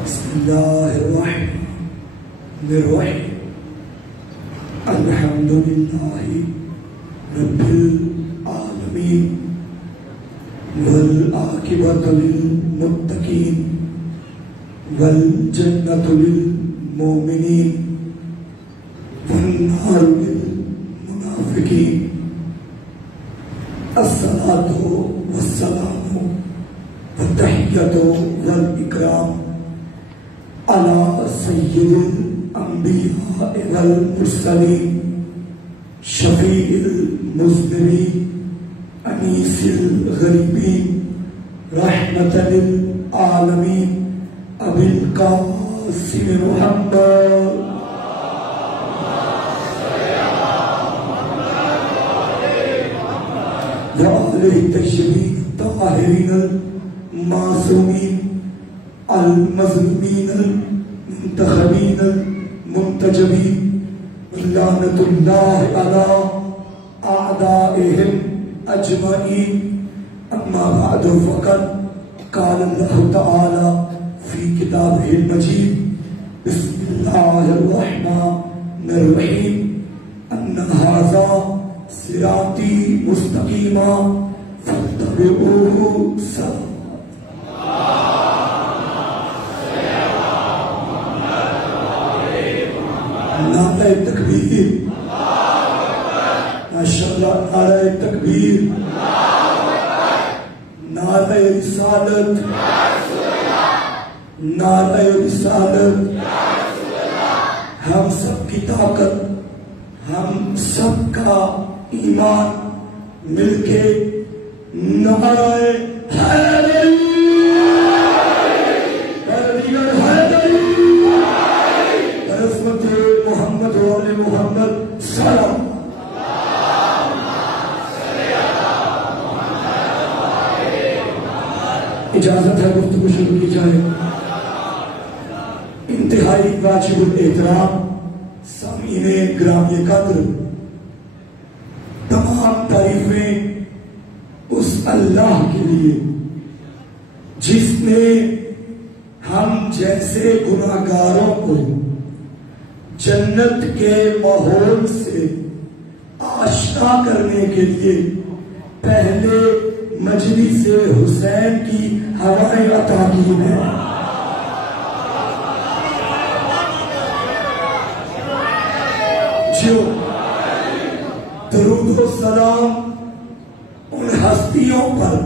بسم اللہ الرحمن الرحیم الحمد للہ رب العالمین والعاقبۃ للمتقین والجنۃ للمؤمنین والنار للمنافقین الصلاۃ والسلام والتحیۃ والاکرام علی سید الانبیاء والمرسلین شفیع المذنبین انیس الغریبین رحمۃ للعالمین ابی القاسم محمد وآلہ الطیبین الطاہرین المعصومین المظلومین المنتخبین المنتجبین لعنت اللہ علی اعدائہم اجمعین اما بعد فقد قال اللہ تعالی فی کتابہ المجید بسم اللہ الرحمن الرحیم ان ھذا صراطی مستقیما فاتبعوہ نعرہ تکبیر ماشاءاللہ نعرہ تکبیر نعرہ رسالت نعرہ رسالت ہم سب کی طاقت ہم سب کا ایمان مل کے نعرہ حیدری عظمت محمد و آل محمد سلام اجازت ہے گفتگو شروع کی جائے انتہائی واجب الاحترام سامعین گرامی قدر تمام تعریفیں اس اللہ کے لیے جس نے ہم جیسے گناہگاروں کو جنت کے ماحول سے آشنا کرنے کے لیے پہلے مجلس حسین کی ہوائیں عطا کی ہیں جو درود و سلام ان ہستیوں پر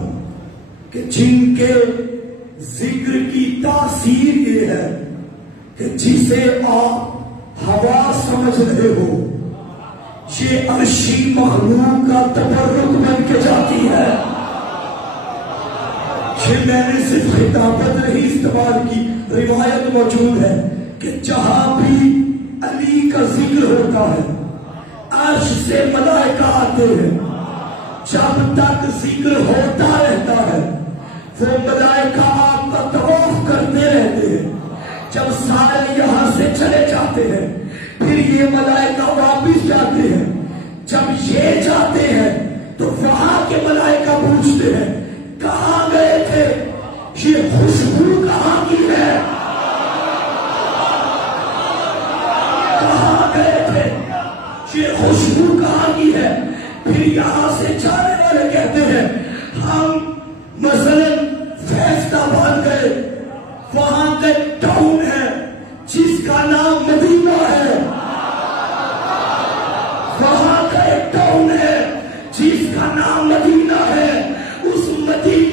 کہ جن کے ذکر کی تاثیر یہ ہے کہ جسے آپ ہوا سمجھ رہے ہو یہ عرشی مخلوق کا تبرک بن کے جاتی ہے یہ میں نے صرف خطابت نہیں استعمال کی روایت موجود ہے کہ جہاں بھی علی کا ذکر ہوتا ہے عرش سے ملائکہ آتے ہیں جب تک ذکر ہوتا رہتا ہے وہ ملائکہ آپ کا طواف کرتے رہتے ہیں جب سارے یہاں سے چلے جاتے ہیں پھر یہ ملائکہ واپس جاتے ہیں جب یہ جاتے ہیں تو وہاں کے ملائکہ پوچھتے ہیں کہاں گئے تھے یہ خوشبو کہاں کی ہے کہاں گئے تھے یہ خوشبو کہاں کی ہے پھر یہاں سے جانے والے کہتے ہیں ہم مثلا فیصلہ آباد گئے وہاں کا ٹاؤن ہے جس کا نام مدینہ ہے وہاں کا ایک ٹاؤن ہے جس کا نام مدینہ ہے اس مدینہ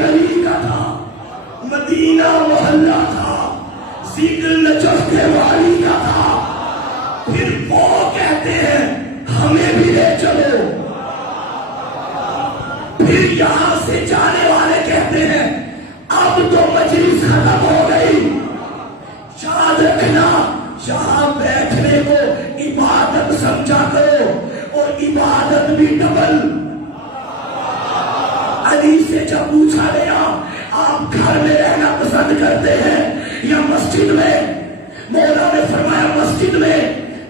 بھی علی کا تھا، مدینہ محلہ تھا، ذکر نجف کے والی کا تھا۔ پھر وہ کہتے ہیں ہمیں بھی لے چلو، پھر یہاں سے جانے والے کہتے ہیں اب تو مجلس ختم ہو گئی، یاد رکھنا یہاں بیٹھنے کو عبادت سمجھا کرو، اور عبادت بھی ڈبل۔ علی سے جب پوچھا گیا آپ گھر میں رہنا پسند کرتے ہیں یا مسجد میں، مولا نے فرمایا مسجد میں۔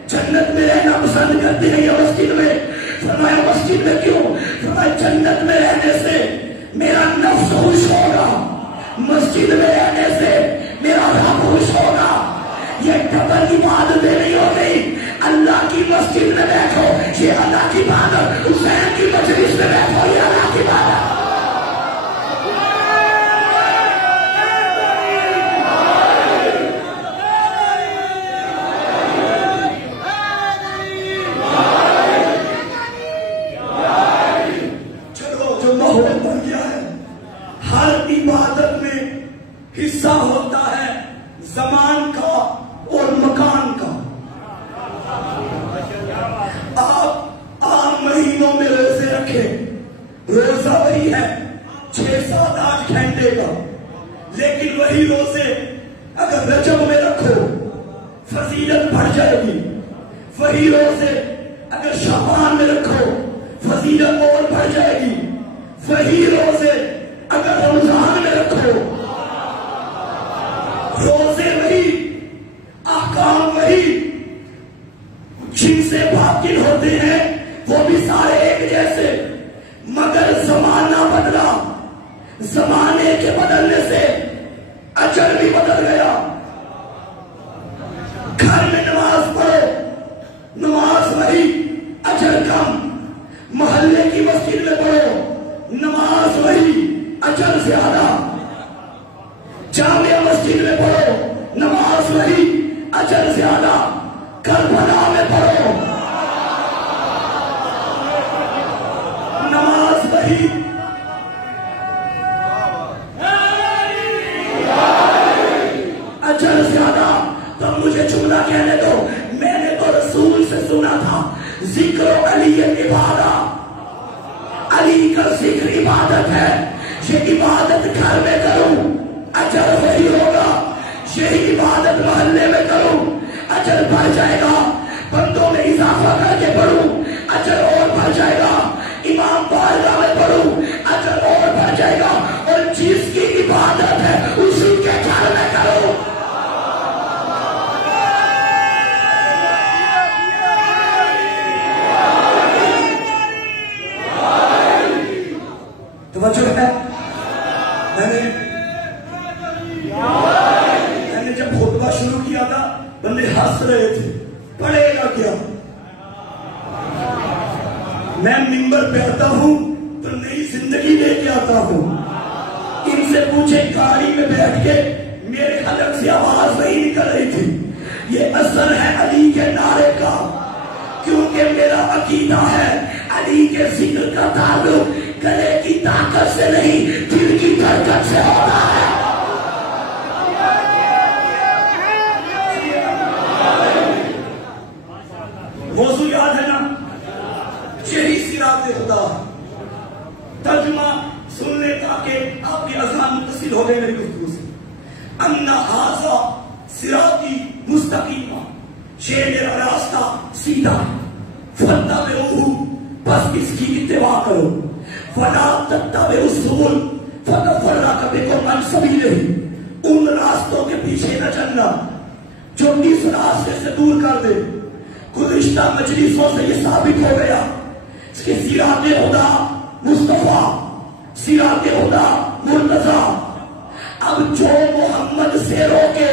جنت میں رہنا پسند کرتے ہیں یا مسجد میں؟ فرمایا مسجد میں۔ کیوں؟ فرمایا جنت میں رہنے سے میرا نفس خوش ہوگا، مسجد میں رہنے سے میرا رب خوش ہوگا۔ یہ ڈبل عبادتیں نہیں ہو گئی۔ اللہ کی مسجد میں بیٹھو یہ اللہ کی عبادت، حسین کی مجلس میں بیٹھو یہ اللہ کی عبادت۔ عبادت میں حصہ ہوتا ہے زمان کا اور مکان کا۔ آپ عام مہینوں میں روزے رکھیں، روزہ وہی ہے 6-7-8 گھنٹے کا، لیکن وہی روزے اگر رجب میں رکھو فضیلت بڑھ جائے گی، وہی روزے اگر شعبان میں رکھو فضیلت اور بڑھ جائے گی، وہی روزے اگر رمضان میں رکھو، روزے وہی، احکام وہی، جن سے باطل ہوتے ہیں وہ بھی سارے ایک جیسے، مگر زمانہ بدلا، زمانے کے بدلنے سے اجر بھی بدل گیا۔ گھر میں نماز پڑھو، نماز وہی، اجر کم، محلے کی مسجد میں پڑھو، نماز وہی، اجر زیادہ، جامع مسجد میں پڑھو، نماز وہی، اجر زیادہ، کربلا میں پڑھو، نماز وہی، اجر زیادہ۔ تو مجھے جملہ کہنے دو، میں نے تو رسول سے سنا تھا ذکر علی عبادت، علی کا ذکر عبادت ہے، یہ عبادت گھر میں کروں اجر وہی ہوگا، یہی عبادت محلے میں کروں اجر بڑھ جائے گا، بندوں میں اضافہ کر کے پڑھوں اجر اور بڑھ جائے گا، امام بارگاہ میں پڑھوں اجر اور بڑھ جائے گا، اور جس کی عبادت ہے اسی کے گھر میں کروں۔ توجہ ہے؟ میں نے جب خطبہ شروع کیا تھا بندے ہنس رہے تھے، پڑھے گا کیا؟ میں منبر پہ آتا ہوں تو نئی زندگی لے کے آتا ہوں۔ ان سے پوچھے گاڑی میں بیٹھ کے میرے حلق سے آواز نہیں نکل رہی تھی، یہ اثر ہے علی کے نعرے کا، کیونکہ میرا عقیدہ ہے علی کے ذکر کا تعلق گلے کی طاقت سے نہیں دل کی برکت سے ہوتا ہے۔ موضوع یاد ہے نا؟ یہی صراط خدا، ترجمہ سن لے تاکہ آپ کی اذان متصل ہو گئے میری گفتگو سے۔ ان ھذا صراطی مستقیم، یہ میرا راستہ سیدھا ہے، فاتبعوہ، بس اس کی اتباع کرو، ولا تتبعوا السبل فتفرق بکم عن سبیلہ، ان راستوں کے پیچھے نہ چلنا جو اس راستے سے دور کر دے۔ گزشتہ مجلسوں سے یہ ثابت ہو گیا کہ صراط خدا مصطفیٰ، صراط خدا مرتضیٰ۔ اب جو محمد سے روکے،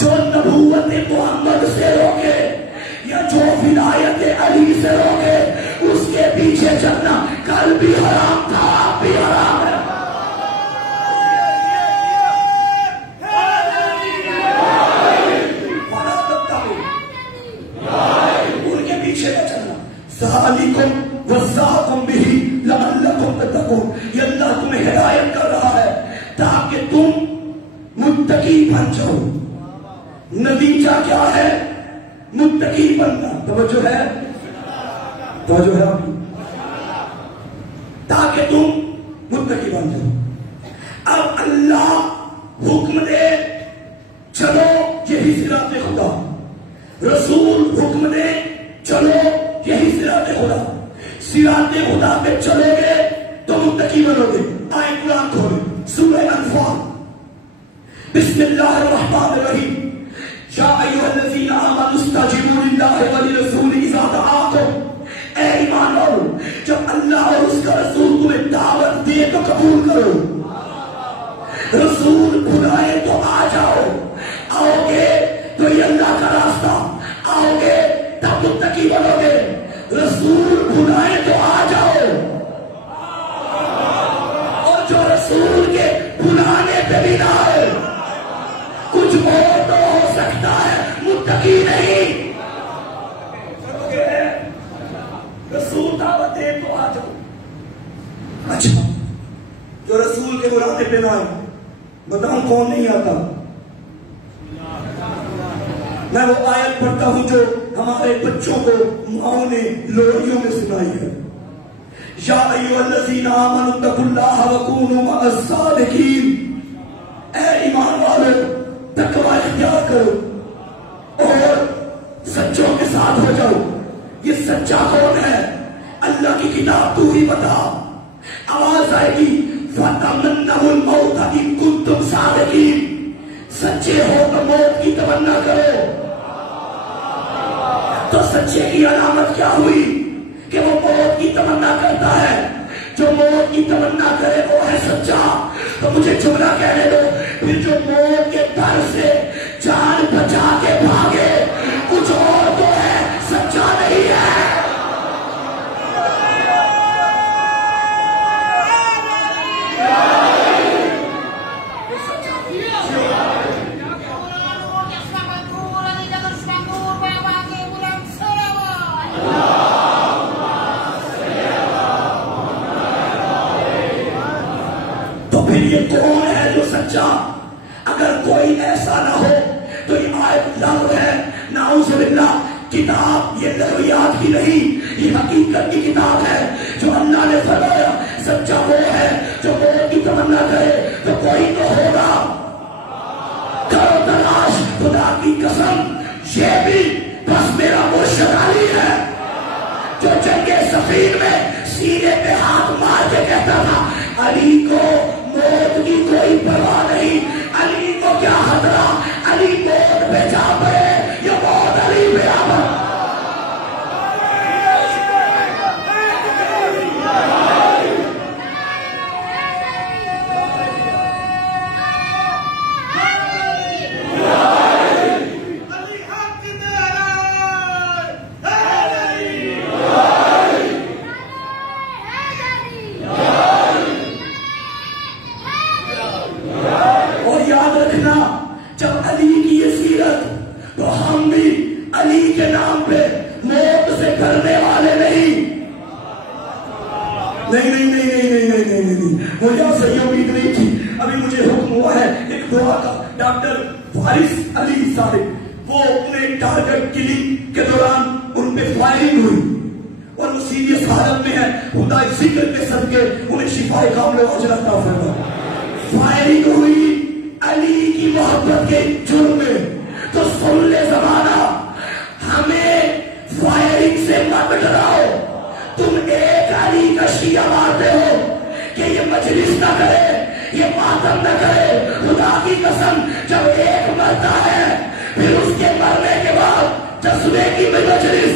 جو نبوت محمد سے روکے یا جو ولایت علی سے روکے، اس کے پیچھے چلنا کل بھی حرام تھا، اب بھی حرام ہے۔ ان کے پیچھے نہ چلنا۔ ذالکم وَصَّاكُمْ بِهِ لَعَلَّكُمْ تَتَّقُونَ. یہ اللہ تمہیں ہدایت کر رہا ہے تاکہ تم متقی بن جاؤ. نتیجہ کیا ہے؟ متقی بننا. توجہ ہے آپ کی؟ تاکہ تم متقی بن جاؤ. اب اللہ حکم دے چلو یہی صراط خدا، رسول حکم دے چلو یہی صراط خدا. صراط خدا پہ چلو گے تو متقی بنو گے. آئے قرآن کھولے سورہ انفال. بسم اللہ الرحمن الرحیم. یا ایھا الذین آمنوا استجیبوا للہ وللرسول اذا دعاکم. اے ایمان والو، جب اللہ اور اس کا رسول تمہیں دعوت دے تو قبول کرو. رسول بلائے تو آ جاؤ. آؤ گے تو یہ اللہ کا راستہ، آؤ گے تب متقی بنو گے. رسول بلائے تو آ جاؤ، اور جو رسول کے بلانے پہ بھی نہ آئے کچھ اور تو ہو سکتا ہے متقی نہیں. رسول دعوت دے تو آ جاؤ. اچھا، جو رسول کے بلانے پہ نہ آئے بتاؤں کون نہیں آتا؟ میں وہ آیت پڑھتا ہوں جو ہمارے بچوں کو ماؤں نے لوریوں میں سنائی ہے. یا ایھا الذین آمنوا اتقوا اللہ وکونوا مع الصادقین. اے ایمان والو، تقوی اختیار کرو اور سچوں کے ساتھ ہو جاؤ. یہ سچا کون ہے؟ اللہ کی کتاب تو ہی بتا. آواز آئے گی فَتَمَنَّوُا الْمَوْتَ إِن كُنتُمْ صَادِقِينَ. سچے ہو تو موت کی تمنا کرو. تو سچے کی علامت کیا ہوئی؟ کہ وہ موت کی تمنا کرتا ہے. جو موت کی تمنا کرے وہ ہے سچا. تو مجھے جملہ کہنے دو، پھر جو موت کے ڈر سے جان بچا کے بھاگے کچھ اور تو ہے، سچا نہیں ہے. یہ کون ہے جو سچا؟ اگر کوئی ایسا نہ ہو تو یہ آیت لغو ہے. نعوذ باللہ. کتاب یہ لغویات کی نہیں، یہ حقیقت کی کتاب ہے. جو اللہ نے فرمایا سچا وہ ہے جو موت کی تمنا کرے. تو کوئی تو ہوگا. کرو تلاش، خدا کی قسم یہ بھی بس میرا مرشد علی ہے جو جنگ صفین میں سینے پہ ہاتھ مار کے کہتا تھا علی کو موت کی کوئی پرواہ نہیں. علی کو کیا خطرہ؟ علی موت پہ جا پڑے، یہ موت علی پہ آ پڑے. مجھے آپ سے یہ امید نہیں تھی. ابھی مجھے حکم ہوا ہے ایک دعا کا. ڈاکٹر وارث علی صاحب وہ اپنے ٹارگٹ کلنگ کے دوران ان پہ فائرنگ ہوئی اور وہ سیریس حالت میں ہے. خدا ذکر کے صدقے انہیں شفا کاملہ و اجر عطا فرمائے. فائرنگ ہوئی علی کی محبت کے جرم میں. تو سن لے زمانہ، ہمیں فائرنگ سے مت ڈراؤ. تم ایک علی کا شیعہ مارتے ہو کہ یہ مجلس نہ کرے، یہ ماتم نہ کرے. خدا کی قسم جب ایک مرتا ہے پھر اس کے مرنے کے بعد جذبے کی بھی مجلس،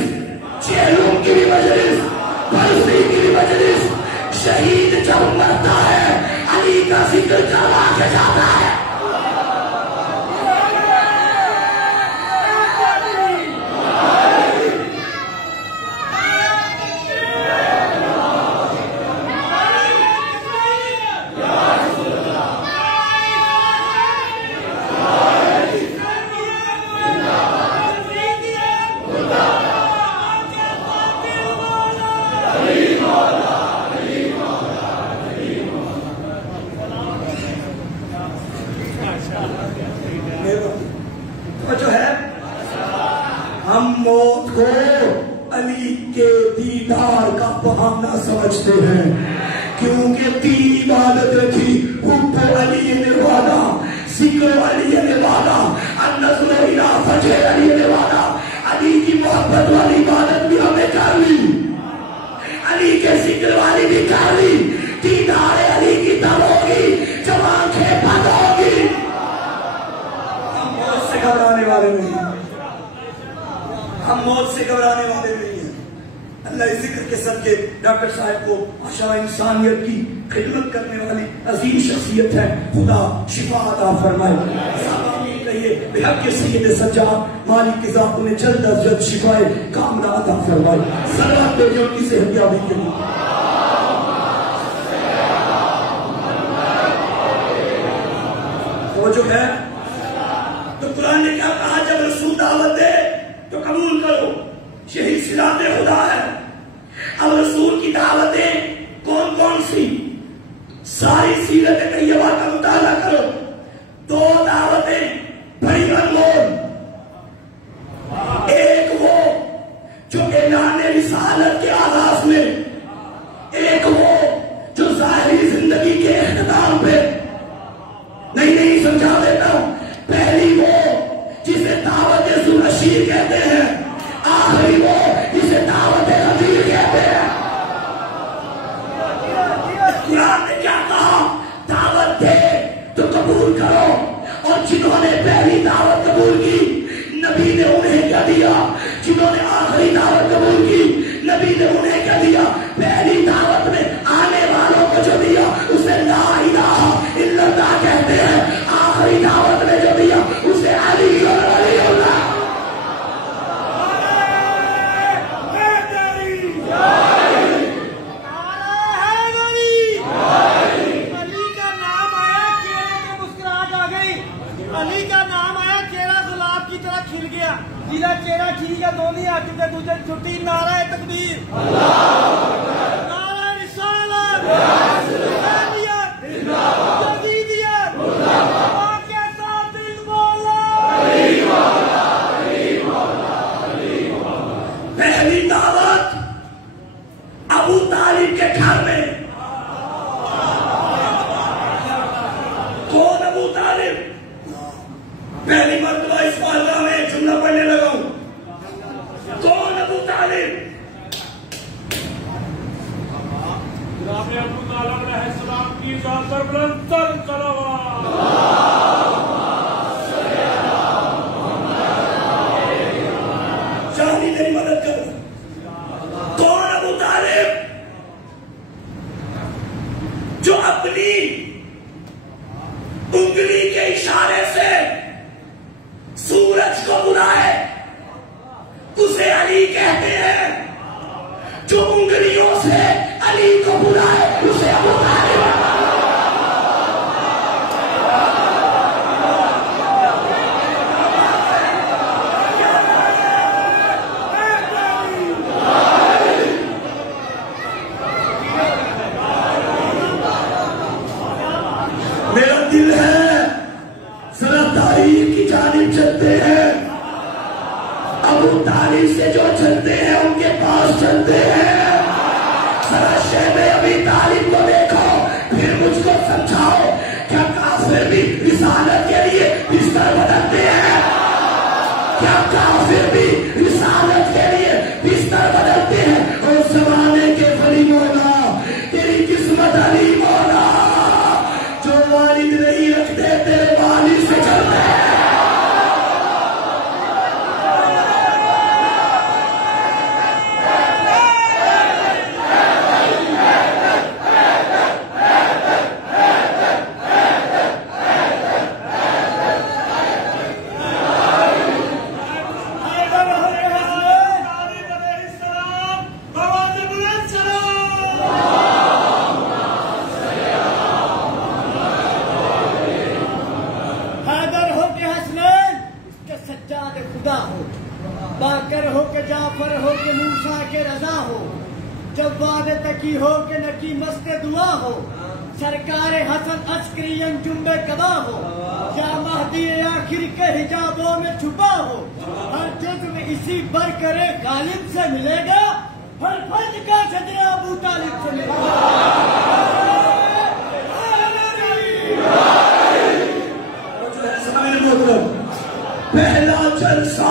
چہلوں کی بھی مجلس، برسی کی بھی مجلس. شہید جب مرتا ہے علی کا ذکر کروا کے جاتا ہے. علی کو علی کے دیدار کا بہانہ سمجھتے ہیں، کیونکہ 3 عبادتیں تھی: حب علی نوالا، ذکر علی نوالا، النظر الی وجہ علی نوالا۔ علی کی محبت والی عبادت بھی ہمیں کر لی، علی کے ذکر والی بھی کر لی، دیدار علی کی تب ہوگی جب آنکھیں بند ہوگی۔ ہم موت سے گھبرانے والے نہیں ہیں، ہم موت سے گھبرانے والے نہیں ہیں۔ اللہ ذکر کے صدقے ڈاکٹر صاحب کو عشاء انسانیت کی خدمت کرنے والی عظیم شخصیت ہے، خدا شفا عطا فرمائے۔ آمین کہیے، بحق سید سجاد مالک ذات انہیں جلد از جلد شفائے کاملہ عطا فرمائے۔ صلوات بھیجو ان کی صحت یابی کے لیے۔ وہ جو ہے تو قرآن نے کیا کہا؟ جب رسول دعوت دے تو قبول کرو، یہی صراط خدا ہے۔ اب رسول کی دعوتیں کون کون سی؟ ساری سیرت طیبہ کا مطالعہ کرو۔ 2 دعوتیں بڑی انمول، ایک وہ جو اعلان رسالت کے آغاز میں، ایک وہ جو ظاہری زندگی کے اختتام پہ۔ نہیں سمجھا دیتا ہوں۔ پہلی وہ جسے دعوت ذوالرشید کہتے ہیں، آخری وہ جسے دعوت غدیر کہتے ہیں۔ قرآن نے کیا کہا؟ دعوت دے تو قبول کرو، اور جنہوں نے پہلی دعوت قبول کی نبی نے انہیں کیا دیا؟ جنہوں نے آخری دعوت قبول کی نبی نے انہیں کیا دیا؟ پہلی دعوت میں آنے والوں کو جو دیا اسے لا الہ الا اللہ کہتے ہیں، آخری دعوت میں جو دیا اسے علی اور ولی اللہ۔ علی کا نام آیا، چہرہ گلاب کی طرح کھل گیا، جیلا چہرہ ٹھیک ہے، دونوں آ چکے، دوسرے چھٹی۔ نعرہ تکبیر، نعرہ رسالت، جدیدیت، پاک کے ساتھ پہلی دعوت ابو طالب کے گھر میں۔ کون ابو طالب؟ پہلی مرتبہ اس بارگاہ میں ایک جملہ پڑھنے لگا ہوں۔ کون ابو طالب؟ جناب ابو طالب علیہ السلام کی ذات پر بلند تر صلوات۔ شاہدی میری مدد کرو۔ کون ابو طالب؟ جو اپنی انگلی کے اشارے سے سورج کو بلائے اسے علی کہتے ہیں، جو انگلیوں سے علی کو بلائے اسے ابو طالب۔ میرا دل ہے ذرا تاریخ کی جانب چلتے ہیں، ابو طالب سے جو چلتے ہیں ان کے پاس چلتے ہیں۔ ذرا شیب ابی طالب کو دیکھو، پھر مجھ کو سمجھاؤ، کیا کافر بھی رسالت کے لیے بستر بدلتے ہیں؟ کیا کافر بھی رسالت کے لیے بستر بدلتے ہیں؟ اس زمانے کے ولی مولا، تیری قسمت علی مولا، جو والد نہیں رکھتے تیرے والد سے چلتے ہیں۔ باکر ہو کہ جعفر ہو کہ موسیٰ کے رضا ہو، جواد تقی ہو کہ نکی مست دعا ہو، سرکار حسن عسکری انجم میں گدا ہو یا مہدی آخر کے حجابوں میں چھپا ہو ہر جسم اسی بر کرے غالب سے ملے گا ہر فرد کا صدر ابو طالب سے ملے گا پہلا جلسہ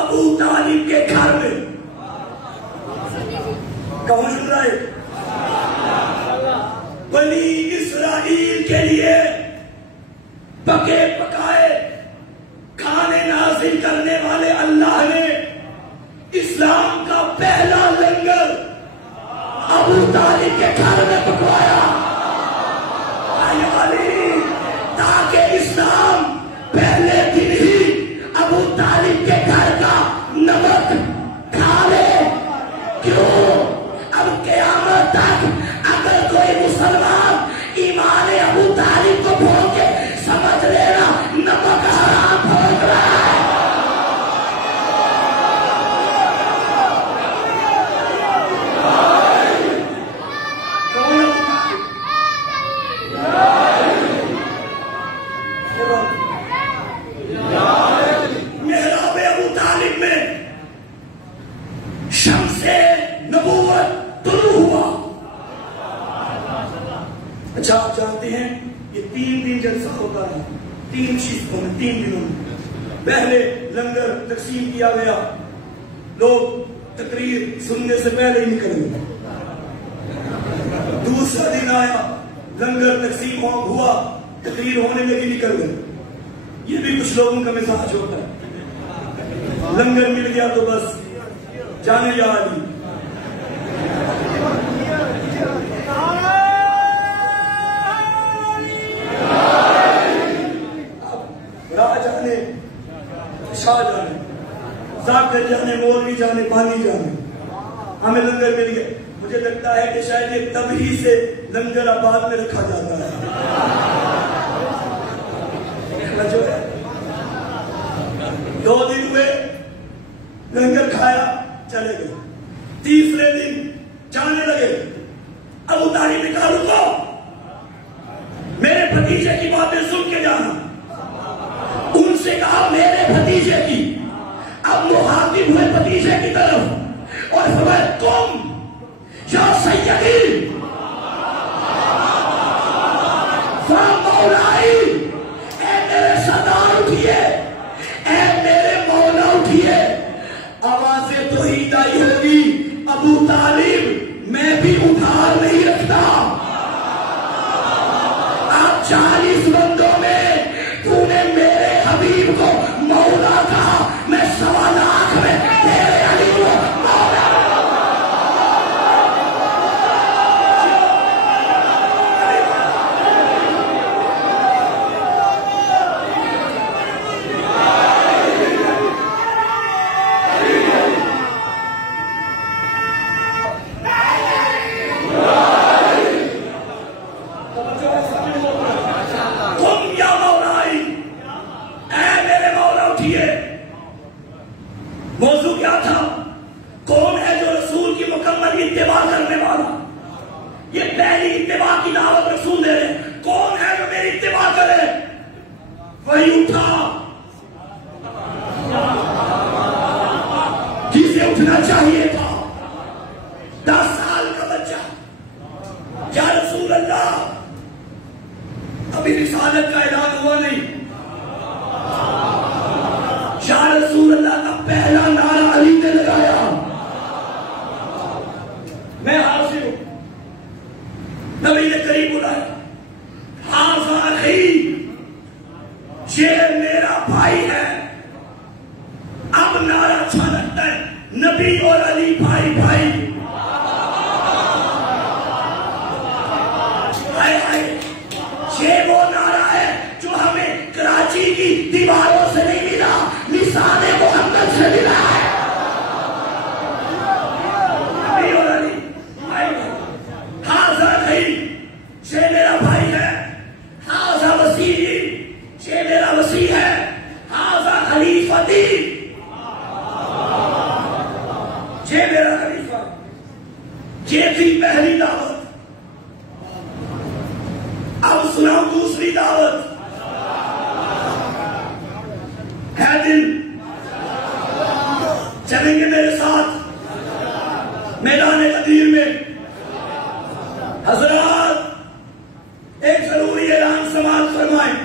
ابو طالب کے گھر میں کون سن رہا ہے بنی اسرائیل کے لیے پکے پکائے کھانے نازل کرنے والے اللہ نے اسلام کا پہلا لنگر ابو طالب کے گھر میں پکوایا تاکہ اسلام پہلے دن ہی ابو طالب کے گھر کا نمک کھا لے کیوں اب قیامت تک اگر کوئی مسلمان ایمان ابو طالب کو بھونکے سمجھ لینا نمک حرام بھونک رہا ہے اچھا آپ جانتے ہیں یہ 3 دن جلسہ ہوتا ہے 3 شفتوں میں 3 دنوں میں پہلے لنگر تقسیم کیا گیا لوگ تقریر سننے سے پہلے ہی نکل گئے دوسرا دن آیا لنگر تقسیم ہوا تقریر ہونے لگی نکل گئے یہ بھی کچھ لوگوں کا مزاج ہوتا ہے لنگر مل گیا تو بس جانے یا آدھی جانے شاہ جانے ذاکر جانے مولوی جانے پانی جانے ہمیں لنگر مل گئے مجھے لگتا ہے کہ شاید ایک تبھی سے لنگر آباد میں رکھا جاتا ہے 2 دن ہوئے لنگر کھایا چلے گئے تیسرے دن جانے لگے ابو طالب نے کہا رکو میرے بھتیجے کی باتیں سن کے جانا ان سے کہا میرے بھتیجے کی اب مخاطب ہوئے بھتیجے کی طرف اور فرمایا تم یا سیدی مولائی اے میرے سردار اٹھئے اے میرے مولا اٹھئے آوازیں تو ہی آئی ہوگی ابو طالب میں بھی ادھار نہیں رکھتا آپ 40 بندوں میں تو نے میرے حبیب کو مولا کہا میں 1.25 لاکھ میں تیرے علی کو مولا موضوع کیا تھا کون ہے جو رسول کی مکمل اتباع کرنے والا یہ پہلی اتباع کی دعوت رسول دے رہے کون ہے جو میری اتباع کرے وہی اٹھا جسے اٹھنا چاہیے تھا 10 سال کا بچہ یا رسول اللہ ابھی رسالت کا اعلان ہوا نہیں یا رسول اللہ کا پہلا نعرہ علی نے لگایا میں حاضر ہوں نبی نے قریب بلایا حاضر اخی یہ میرا بھائی ہے اب نعرہ اچھا لگتا ہے نبی اور علی بھائی بھائی یہ وہ نعرہ ہے جو ہمیں کراچی کی دیواروں سے نہیں ملا لسان محمد سے ملا ہے نبی اور علی بھائی حاضر نہیں یہ میرا بھائی ہے حاضر وسیع یہ میرا وسیع ہے حاضر خلیفتی یہ میرا خلیفہ یہ تھی پہلی دعوت ہوں دوسری دعوت ہے دن، چلیں گے میرے ساتھ میدان غدیر میں؟ حضرات ایک ضروری اعلان سماعت فرمائیں۔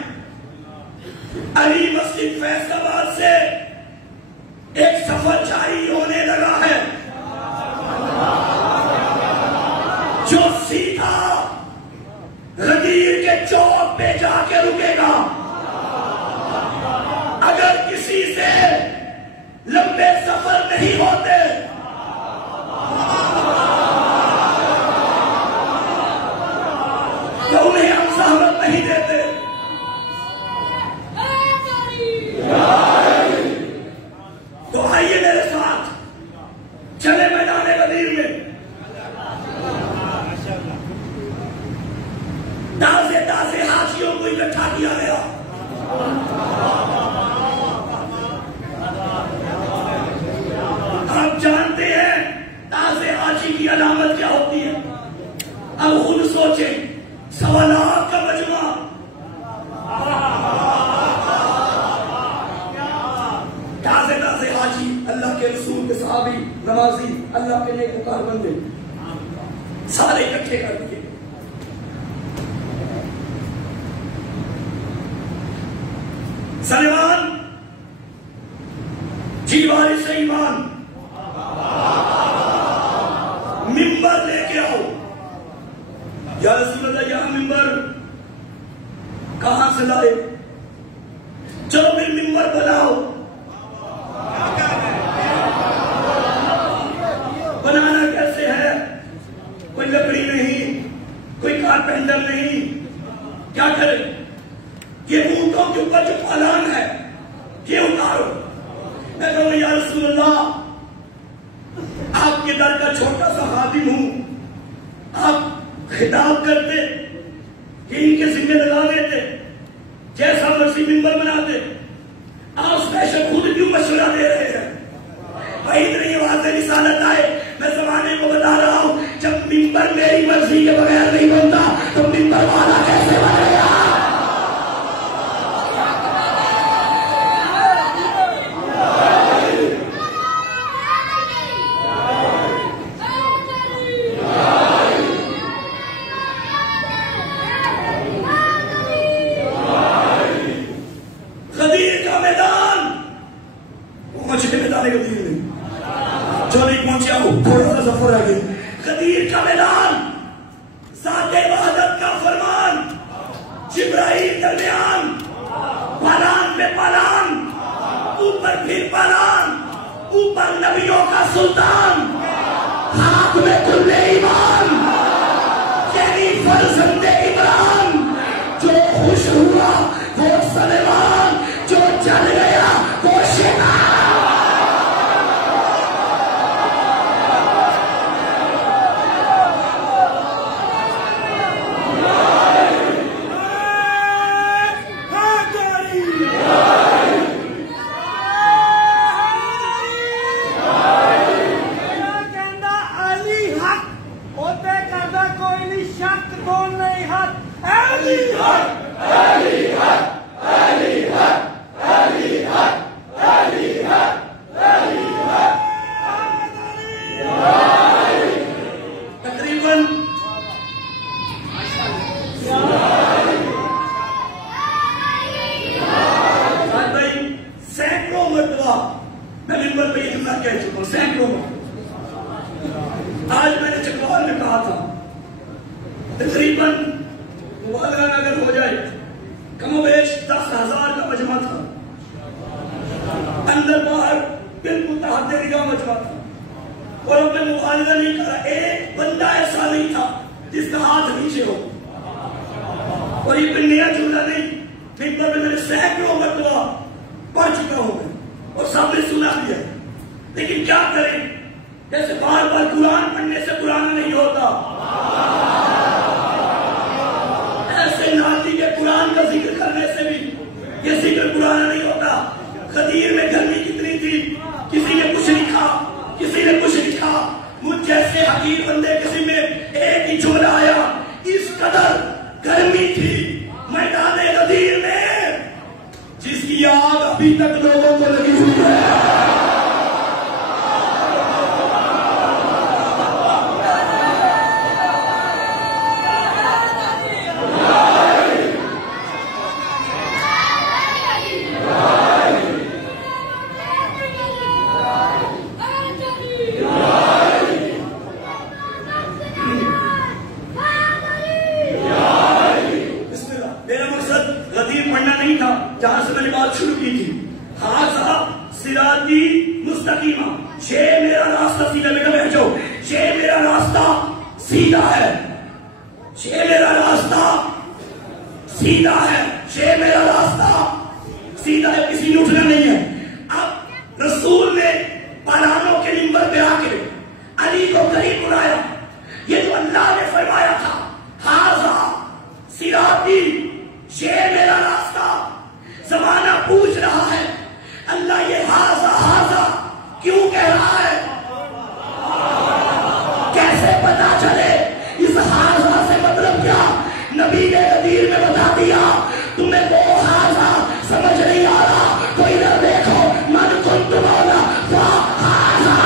علی مسجد فیصل آباد سے ایک سفر جاری ہونے لگا ہے جو سیدھا غدیر کے چوک پہ جا کے رکے گا۔ اگر کسی سے لمبے سفر نہیں ہوتے تو انہیں ہم زحمت نہیں دیتے۔ تو آئیے میرے ساتھ چلے میدان غدیر میں۔ تازے حاجیوں کو اکٹھا کیا گیا۔ آپ جانتے ہیں تازے حاجی کی علامت کیا ہوتی ہے؟ اب خود سوچیں، سوالات کا مجموعہ۔ تازے حاجی اللہ کے رسول کے صحابی نمازی اللہ کے نیک وکار بندے سارے اکٹھے کر دیے۔ سلیمان جی وارث ایمان ممبر لے کے آؤ۔ یا رسول اللہ یہاں ممبر کہاں سے لائے؟ چلو پھر ممبر بناؤ۔ بنانا کیسے ہے؟ کوئی لکڑی نہیں، کوئی کارپینٹر نہیں، کیا کرے؟ یہ اونٹوں کے اوپر جو پالان ہے یہ اتارو۔ میں کہوں یا رسول اللہ آپ کے در کا چھوٹا سا خادم ہوں، آپ خطاب کرتے کہ ان کے ذمہ لگا دیتے، جیسا مرضی ممبر بناتے، آپ اسپیشل خود کیوں مشورہ دے رہے ہیں؟ بھائی اتنی واضح رسالت آئے، میں زمانے کو بتا رہا ہوں جب ممبر میری مرضی کے بغیر نہیں بنتا تو ممبر والا کیسے بنے گا؟ غدیر کا میدان، ذات وحدت کا فرمان، جبرائیل درمیان، پالان پہ پالان، اوپر پھر پالان، اوپر نبیوں کا سلطان، ہاتھ میں کل ایمان، یعنی فرزند عمران۔ جو خوش ہوا وہ سلیمان، جو جل گیا وہ شیطان۔ آج میں نے چکوال میں کہا تھا تقریباً مبالغہ اگر ہو جائے کم و بیش 10,000 کا مجمع تھا، اندر باہر بالکل تحت نگاہ مجمع تھا، اور ہم نے مبالغہ نہیں کرا، ایک بندہ ایسا نہیں تھا جس کا ہاتھ نیچے ہو۔ اور یہ کوئی نیا جملہ نہیں، ممبر میں نے سینکڑوں مرتبہ پڑھ چکا ہوں اور سب نے سنا بھی ہے، لیکن کیا کریں؟ جیسے بار بار قرآن پڑھنے سے قرآن نہیں ہوتا، ایسے ناتی کے قرآن کا ذکر کرنے سے بھی یہ ذکر قرآن نہیں ہوتا۔ غدیر میں گرمی کتنی تھی، کسی نے کچھ لکھا، کسی نے کچھ لکھا، مجھ جیسے حقیر بندے کسی میں ایک ہی جملہ آیا، اس قدر گرمی تھی میدان غدیر میں جس کی یاد ابھی تک لوگوں کو لگی ہوئی ہے. جہاں سے میں نے بات شروع کی تھی. ھذا صراطی مستقیمہ، یہ میرا راستہ سیدھا. میں کہا جو یہ میرا راستہ سیدھا ہے، یہ میرا راستہ سیدھا ہے، یہ میرا راستہ سیدھا ہے، کسی نے اٹھنا نہیں ہے. اب رسول نے پہلوانوں کے منبر پہ آ کے علی کو قریب بلایا. یہ تو اللہ نے فرمایا تھا ھذا صراطی، یہ میرا راستہ. زمانہ پوچھ رہا ہے اللہ یہ ھذا کیوں کہہ رہا ہے؟ کیسے پتا چلے اس ھذا سے مطلب کیا؟ نبی نے غدیر میں بتا دیا. تمہیں وہ ھذا سمجھ نہیں آ رہا تو ادھر دیکھو. من کنت مولا فھذا.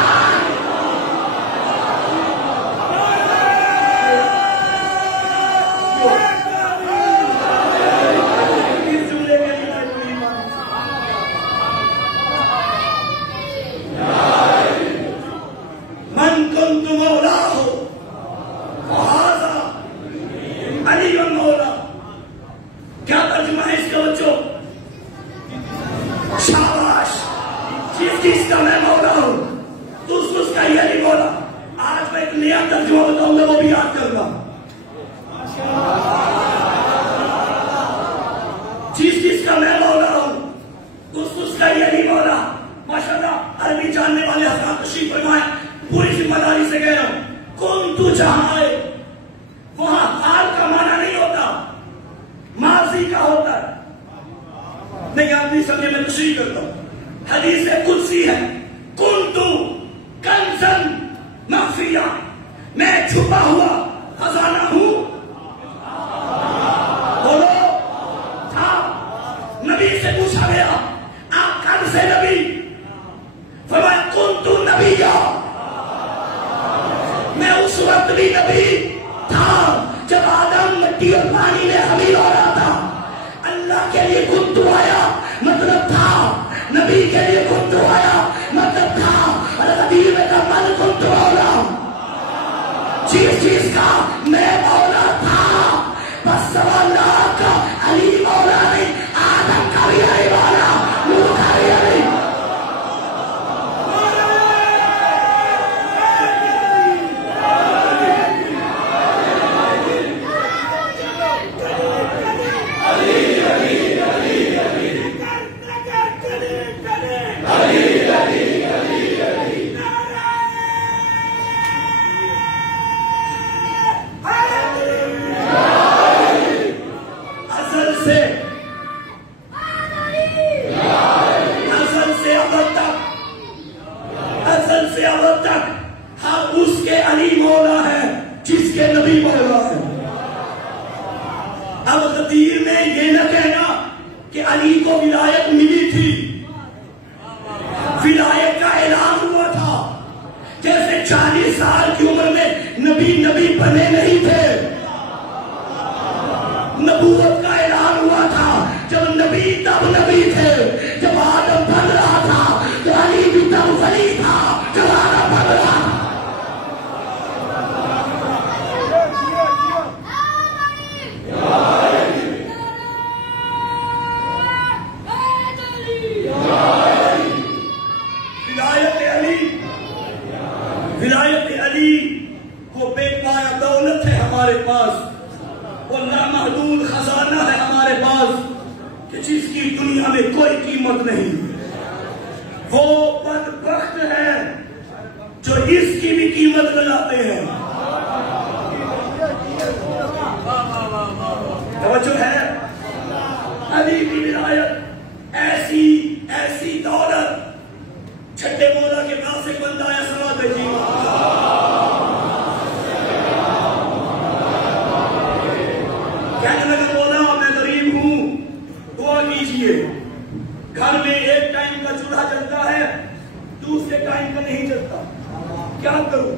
کیا کروں؟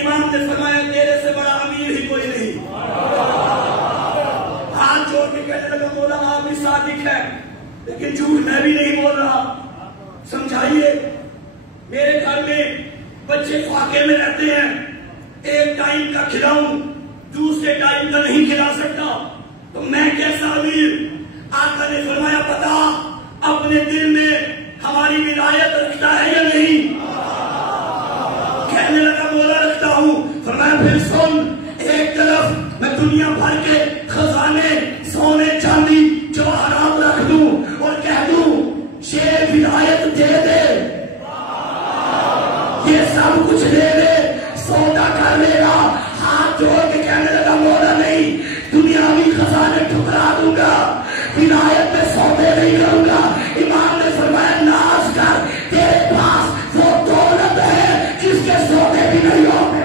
امام نے فرمایا تیرے سے بڑا امیر ہی کوئی نہیں. ہاتھ جوڑ کے کہنے لگا مولا آپ بھی صادق ہے لیکن جھوٹ میں بھی نہیں بول رہا. سمجھائیے میرے گھر میں بچے فاقے میں رہتے ہیں, ایک ٹائم کا کھلاؤں دوسرے ٹائم کا نہیں کھلا سکتا تو میں کیسا امیر؟ آقا نے فرمایا بتا اپنے دل میں ہماری ولایت رکھتا ہے یا نہیں؟ کہنے لگا مولا رکھتا ہوں. فرمایا پھر سن, ایک طرف میں دنیا بھر کے خزانے سونے چاندی جواہرات رکھ دوں اور کہہ دوں یہ ولایت دے دے, یہ سب کچھ دے دے, سودا کر لے گا. ہاتھ جوڑ کے کہنے لگا مولا نہیں, دنیاوی خزانے ٹھکرا دوں گا, ولایت میں سودے نہیں کروں گا. امام نے فرمایا ناز کر, تیرے پاس وہ دولت ہے جس کے سودے بھی نہیں ہوتے.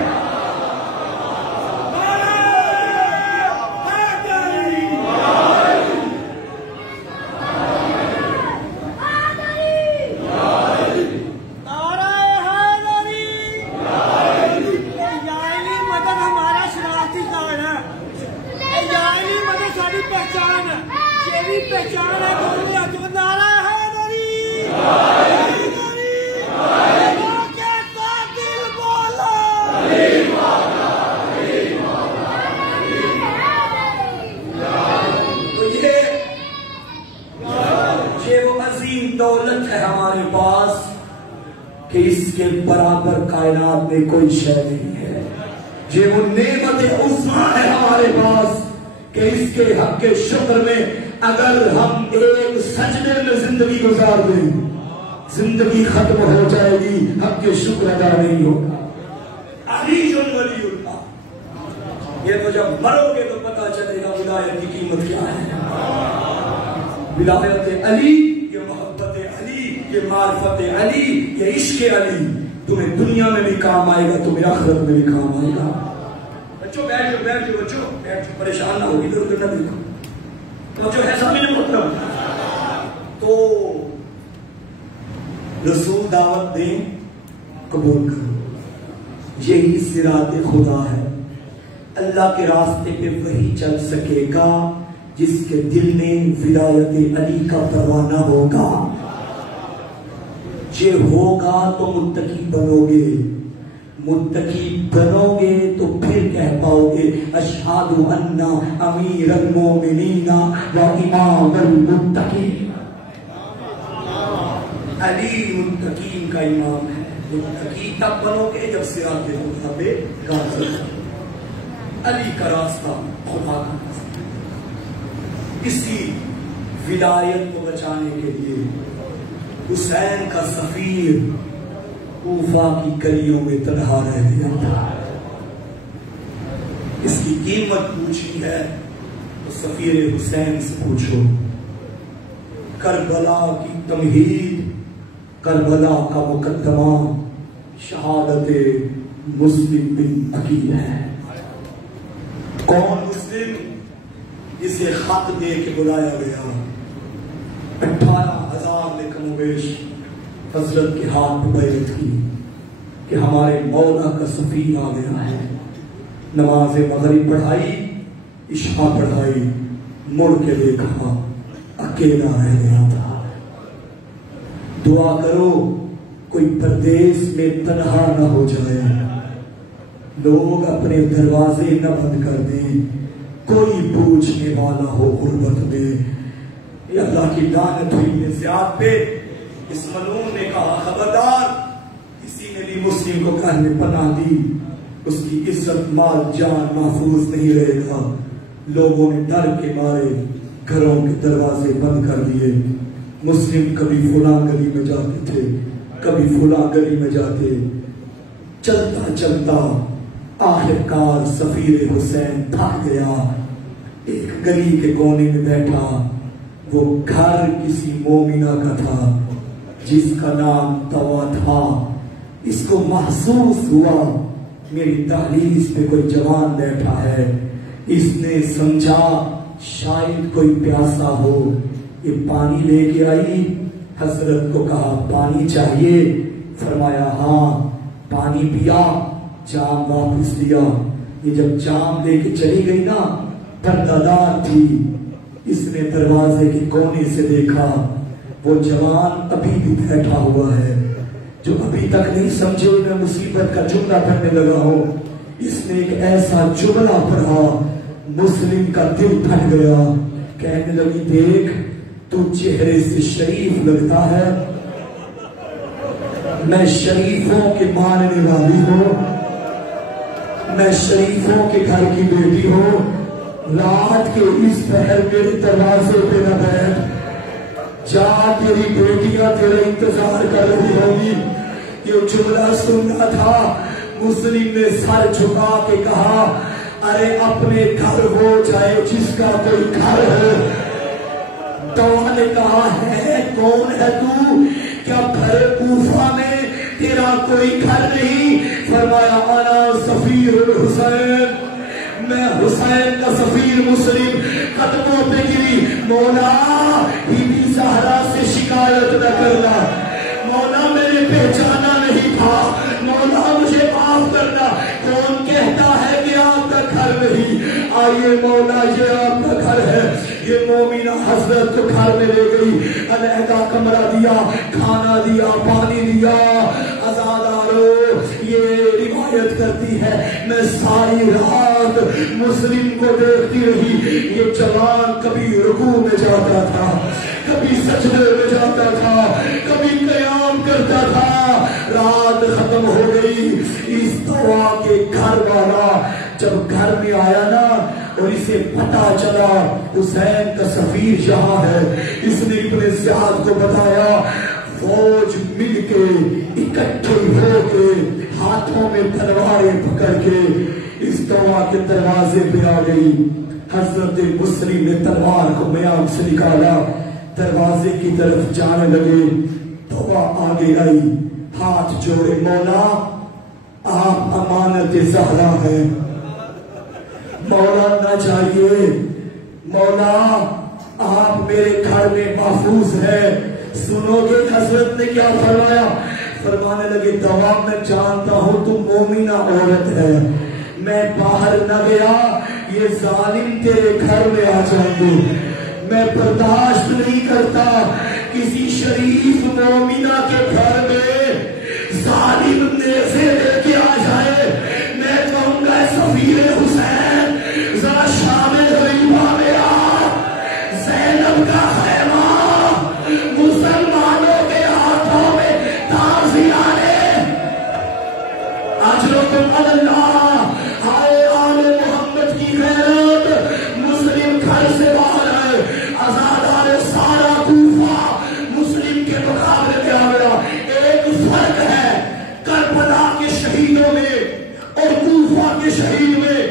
دولت ہے ہمارے پاس کہ اس کے برابر کائنات میں کوئی شے نہیں ہے. یہ وہ نعمت عظمیٰ ہے ہمارے پاس کہ اس کے حق کے شکر میں اگر ہم ایک سجدے میں زندگی گزار دیں زندگی ختم ہو جائے گی, حق کے شکر ادا نہیں ہوگا. علی ولی اللہ, یہ تو جب مرو گے تو پتا چلے گا ولایت کی قیمت کیا ہے. ولایت علی, یہ محبت علی, یہ معرفت علی, یہ عشق علی تمہیں دنیا میں بھی کام آئے گا, تمہیں آخرت میں بھی کام آئے گا. بچوں بیٹھ جاؤ, بیٹھ جاؤ بچوں, بیٹھ جاؤ, پریشان نہ ہوگی, ادھر ادھر نہ دیکھو. بچوں ہے سامنے محترم. تو رسول دعوت دیں قبول کرو, یہی صراط خدا ہے. اللہ کے راستے پہ وہی چل سکے گا جس کے دل میں ولایت علی کا پروانہ ہوگا. یہ ہوگا تو متقی بنو گے, متقی بنو گے تو پھر کہہ پاؤ گے اشہد ان امیر المومنین و امام المتقین. علی متقین کا امام ہے. متقی تب بنو گے جب صراط خدا پہ گامزن ہو. علی کا راستہ خدا کا راستہ. اسی ولایت کو بچانے کے لیے حسین کا سفیر کوفہ کی گلیوں میں تنہا رہ گیا تھا. اس کی قیمت پوچھی ہے تو سفیر حسین سے پوچھو. کربلا کی تمہید, کربلا کا مقدمہ شہادت مسلم بن عقیل ہے. کون مسلم جسے خط دے کے بلایا گیا؟ 18,000 نے کم و بیش حضرت کے ہاتھ پہ بیعت کی کہ ہمارے مولا کا سفیر آ گیا ہے. نماز مغرب پڑھائی, عشاء پڑھائی, مڑ کے دیکھا اکیلا رہ گیا تھا. دعا کرو کوئی پردیس میں تنہا نہ ہو جائے, لوگ اپنے دروازے نہ بند کر دیں, کوئی پوچھنے والا ہو غربت میں. یہ اللہ کی لعنت ہوئی ہے زیاد پہ. اس ملعون نے کہا خبردار, کسی نے بھی مسلم کو گھر میں پناہ دی اس کی عزت مال جان محفوظ نہیں رہے گا. لوگوں نے ڈر کے مارے گھروں کے دروازے بند کر دیے. مسلم کبھی فلاں گلی میں جاتے تھے, کبھی فلاں گلی میں جاتے. چلتا چلتا آخرکار سفیر حسین تھک گیا, ایک گلی کے کونے میں بیٹھا. وہ گھر کسی مومنہ کا تھا جس کا نام طوا تھا. اس کو محسوس ہوا میری دہلیز پہ کوئی جوان بیٹھا ہے. اس نے سمجھا شاید کوئی پیاسا ہو, یہ پانی لے کے آئی. حضرت کو کہا پانی چاہیے؟ فرمایا ہاں. پانی پیا، جام واپس لیا. یہ جب جام لے کے چلی گئی نا، پردہ دار تھی. اس نے دروازے کے کونے سے دیکھا وہ جوان ابھی بھی بیٹھا ہوا ہے جو ابھی تک نہیں سمجھے میں مصیبت کا جملہ پڑھنے لگا ہوں. اس نے ایک ایسا جملہ پڑھا، مسلم کا دل پھٹ گیا. کہنے لگی دیکھ تو چہرے سے شریف لگتا ہے، میں شریفوں کے ماننے والی ہوں، میں شریفوں کے گھر کی بیٹی ہوں. رات کے اس پہر میرے دروازے پہ نہ بیٹھ، جا تیری بیٹیاں تیرے انتظار کر رہی ہوگی. یہ جملہ سننا تھا. مسلم نے سر جھکا کے کہا ارے اپنے گھر ہو جائے جس کا کوئی گھر ہے. دوا نے کہا ہے کون ہے تو؟ کیا گھر کوفہ میں تیرا کوئی گھر نہیں؟ فرمایا انا سفیر الحسین، میں حسین کا سفیر. مسلم قدموں پہ گری، مولا بی بی زہرا سے شکایت نہ کرنا، مولا میں نے پہچانا نہیں تھا، مولا مجھے معاف کرنا. کون کہتا ہے کہ آپ کا گھر نہیں؟ آئیے مولا یہ آپ کا گھر ہے. یہ مومنہ حضرت کو گھر میں لے گئی، علیحدہ کمرہ دیا، کھانا دیا، پانی دیا. عزادارو یہ روایت کرتی ہے میں ساری رات مسلم کو دیکھتی رہی. یہ جوان کبھی رکوع میں جاتا تھا، کبھی سجدے میں جاتا تھا، کبھی قیام کرتا تھا. رات ختم ہو گئی. اس دوا کے گھر والا جب گھر میں آیا نا اور اسے پتا چلا حسین کا سفیر یہاں ہے، اس نے ابن زیاد کو بتایا. فوج مل کے اکٹھے ہو کے ہاتھوں میں تلواریں پکڑ کے اس دوا کے دروازے پہ آ گئی. حضرت مسلم نے تلوار کو میان سے نکالا، دروازے کی طرف جانے لگے. دوا آگے آئی، ہاتھ جوڑے، مولا آپ امانت زہرا ہیں، مولا نہ چاہیے، مولا آپ میرے گھر میں محفوظ ہے. سنو گے حضرت نے کیا فرمایا؟ فرمانے لگے دوا میں جانتا ہوں تم مومنہ عورت ہے، میں باہر نہ گیا یہ ظالم تیرے گھر میں آ جائیں گے. میں برداشت نہیں کرتا کسی شریف مومنہ کے گھر میں ظالم نیزے لے کے آ جائے. میں کہوں گا سفیر حسین ذرا شامل ہوئی میرا زینب کا خیمہ مسلمانوں کے ہاتھوں میں تازیانے اجرکم اللہ. ہائے آل محمد کی غیرت، مسلم گھر سے باہر ہے. آزادار سارا کوفہ مسلم کے مقابلے میں آ گیا. ایک فرق ہے کربلا کے شہیدوں میں اور کوفہ کے شہید میں.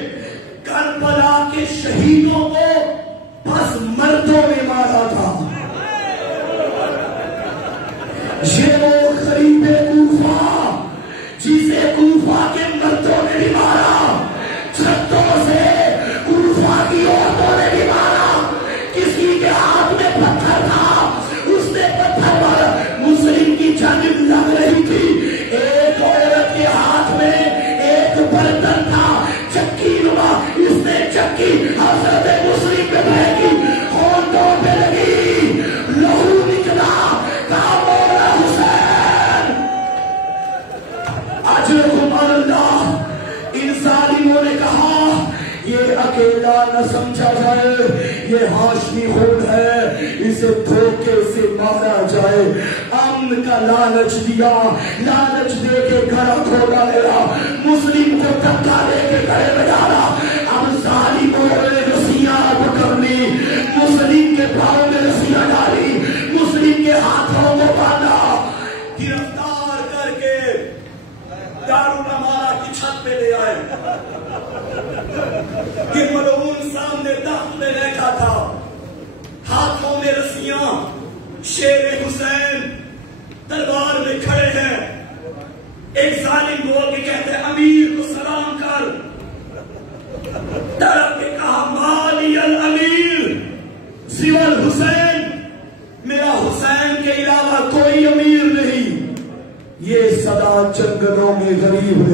کربلا کے شہیدوں کو بس مردوں نے مارا تھا، یہ وہ غریب کوفہ جسے کوفہ کے مردوں نے بھی مارا، چھتوں سے کوفہ کی عورتوں نے بھی مارا. کسی کے ہاتھ میں پتھر تھا اس نے پتھر مارا. مسلم کی جنگ لگ رہی تھی، ایک عورت کے ہاتھ میں ایک برتن تھا چکی نما، اس نے چکی حضرت مسلم پہ پھینکی، ہونٹوں پہ لگی، لہو نکلا. کہا مولا حسین اجرکم اللہ. ان ظالموں نے کہا یہ اکیلا نہ سمجھا جائے، یہ ہاشمی خود ہے، اسے دھوکے سے مارا جائے. امن کا لالچ دیا، لالچ دے کے گھر کھولا لیا، مسلم کو دھکا دے کے گھر میں ڈالا. اب ظالموں نے رسیاں پکڑ لی، مسلم کے پاؤں میں رسیاں ڈالی، مسلم کے ہاتھوں کو باندھا، گرفتار کر کے دارالمنورہ کی چھت پہ لے آئے. یہ ملعون سامنے تخت میں بیٹھا تھا، ہاتھوں میں رسیاں، شیر حسین تلوار میں کھڑے ہیں. ایک ظالم بول کے کہتے ہیں امیر کو سلام کر. ڈر کے کہا مالی الامیر سوى الحسین، میرا حسین کے علاوہ کوئی امیر نہیں. یہ صدا جنگلوں میں غریب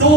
2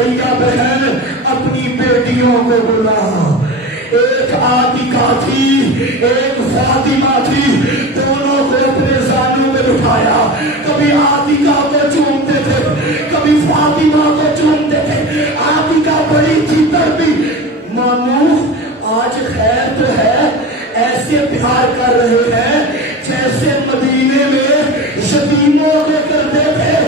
رقیہ بہن اپنی بیٹیوں کو بلا. ایک عاتقہ تھی ایک فاطمہ تھی, دونوں کو اپنے زانوں میں بٹھایا. کبھی عاتقہ کو چومتے تھے کبھی فاطمہ کو چومتے تھے. عاتقہ بڑی تھی پر بھی مامو آج خیر تو ہے, ایسے پیار کر رہے ہیں جیسے مدینے میں یتیموں کو کرتے تھے.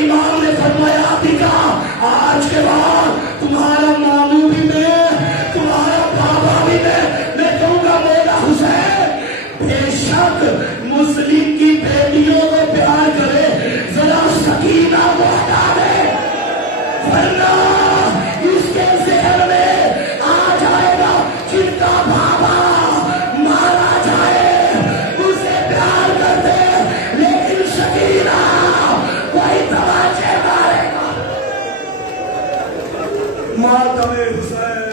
امام نے فرمایا عاتقہ آج کے بعد تمہارا مامو بھی میں تمہارا بابا بھی میں کہوں گا مولا حسین. بے شک مسلم کی بیٹیوں کو پیار کرے, ذرا سکینہ کو ہٹا دے ورنہ اس کے ذہن میں آ جائے گا جن کا بابا مارا جائے اسے پیار کر دے, لیکن سکینہ کوئی توجہ مارے گا. ماتم حسین